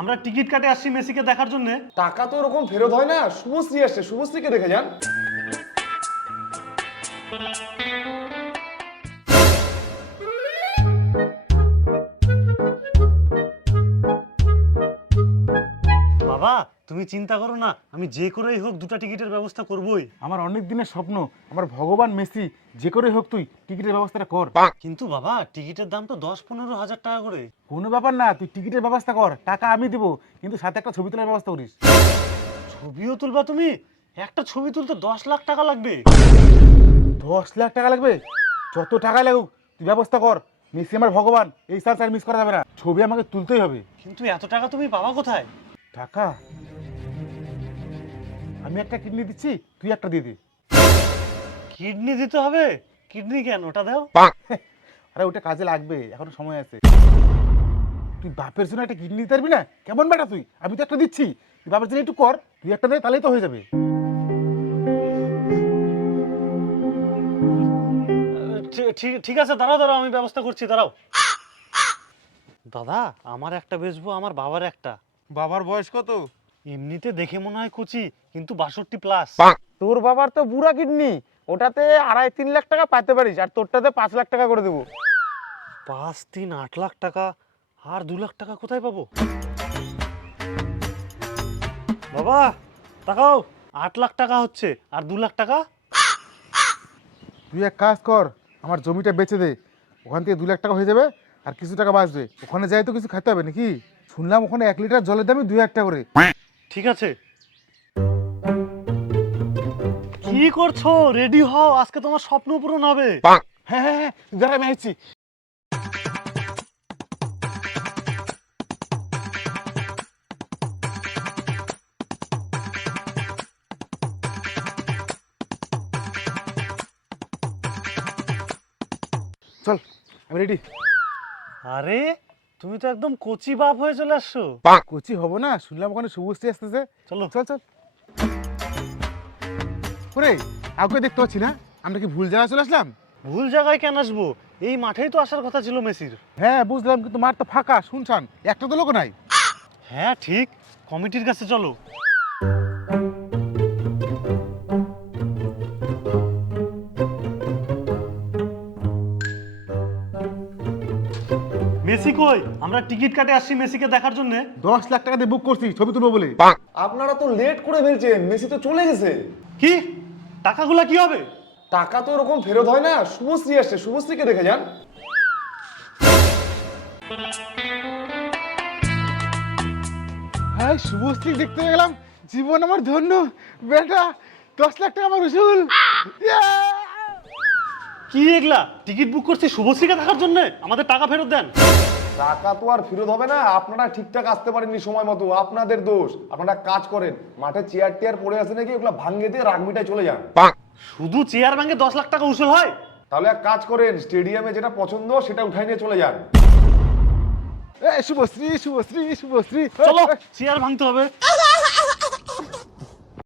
আমরা টিকিট কাটে আসছি মেসিকে দেখার জন্য। টাকা তো ওরকম ফেরত হয় না। শুভশ্রী আসছে, শুভশ্রীকে দেখে যান। বাবা তুমি চিন্তা করো না, আমি যে করেই হোক দুটো টিকিটের ব্যবস্থা করবই। আমার অনেক দিনের স্বপ্ন, আমার ভগবান মেসি, যে করে হোক তুই টিকিটের ব্যবস্থাটা কর। কিন্তু বাবা টিকিটের দাম তো 10-15 হাজার টাকা করে। কোনো ব্যাপার না, তুই টিকিটের ব্যবস্থা কর, টাকা আমি দিব, কিন্তু সাথে একটা ছবি তোলার ব্যবস্থা করিস। ছবিও তুলবা তুমি? একটা ছবি তুলতে 10 লাখ টাকা লাগবে। 10 লাখ টাকা লাগবে? যত টাকা লাগুক তুই ব্যবস্থা কর। মেসি আমার ভগবান, এই চান্স আর মিস করা যাবে না, ছবি আমাকে তুলতেই হবে। কিন্তু এত টাকা তুমি পাবা কোথায়? টাকা আমি একটা কিডনি দিচ্ছি, তুই একটা দিয়ে দে। কিডনি দিতে হবে? কিডনি কেন, ওটা দাও। আরে ওটা কাজে লাগবে, এখনো সময় আছে। তুই বাপের জন্য একটা কিডনি দিতে পারবি না? কেমন বেটা তুই, আমি তো একটা দিচ্ছি, তুই বাপের জন্য একটু কর, তুই একটা দে, তাহলেই তো হয়ে যাবে। ঠিক আছে, দাঁড়াও দাঁড়াও, আমি ব্যবস্থা করছি, দাঁড়াও। দাদা আমার একটা বেচবো, আমার বাবার একটা। বাবার বয়স কত? এমনিতে দেখে মনে হয় কুচি, কিন্তু 62+। তোর বাবার তো বুড়া কিডনি, ওটাতে 2.5-3 লাখ টাকা পাইতে পারিস, আর তোরটাতে 5 লাখ টাকা করে দেবো। 5-3 8 লাখ টাকা, আর 2 লাখ টাকা কোথায় পাবো? বাবা তাকাও, 8 লাখ টাকা হচ্ছে, আর 2 লাখ টাকা। তুই এক কাজ কর, আমার জমিটা বেচে দে, ওখান থেকে 2 লাখ টাকা হয়ে যাবে, আর কিছু টাকা বাঁচবে। ওখানে যাই তো কিছু খেতে হবে নাকি? শুনলাম ওখানে 1 লিটার জলের দামই 2 টাকা করে। ঠিক আছে, কি করছো? রেডি হও, আজকে তোমার স্বপ্ন পূরণ হবে। হ্যাঁ হ্যাঁ হ্যাঁ, দাঁড়া আমি আসছি। চল আমি রেডি। আরে তুমি তো একদম কচি বাপ হয়ে চলে আসছো। কোচি হবো না, শুনলাম ওখানে শুভশ্রী আসতেছে। চলো চল চল। ওরে কাউকে দেখতে পাচ্ছি না, আমরা কি ভুল জায়গায় চলে আসলাম? ভুল জায়গায় কেন আসবো? এই মাঠেই তো আসার কথা ছিল মেসির। হ্যাঁ বুঝলাম, কিন্তু মাঠ তো ফাঁকা শুনছান, একটা তো লোক নাই। হ্যাঁ ঠিক, কমিটির কাছে চলো। মেসি কই? আমরা টিকিট কাটে আসছি মেসিকে দেখার জন্য। 10 লাখ টাকা দিয়ে বুক করছি ছবি তুলবো বলে। আপনারা তো লেট করে ফেলছেন, মেসি তো চলে গেছে। কি? টাকাগুলা কি হবে? টাকা তো ওরকম ফেরত হয় না। শুভশ্রী আসছে, শুভশ্রীকে দেখে যান। হ্যাঁ শুভশ্রী দেখতে গেলাম, জীবন আমার ধন্য। বেটা 10 লাখ টাকা আমার উসুল। কি এগুলা? টিকিট বুক করছি শুভশ্রীকে দেখার জন্য, আমাদের টাকা ফেরত দেন। টাকা তো আর ফেরত হবে না, আপনারা ঠিকঠাক আসতে পারেননি সময় মতো, আপনাদের দোষ। আপনারা কাজ করেন, মাঠে চেয়ার টেয়ার পড়ে আছে নাকি, ওগুলো ভাঙ্গে দিয়ে রাগবিটায় চলে যান। শুধু চেয়ার ভাঙে 10 লাখ টাকা উসুল হয়? তাহলে এক কাজ করেন, স্টেডিয়ামে যেটা পছন্দ সেটা উঠাই নিয়ে চলে যান। শুভশ্রী শুভশ্রী শুভশ্রী, চলো, চেয়ার ভাঙতে হবে।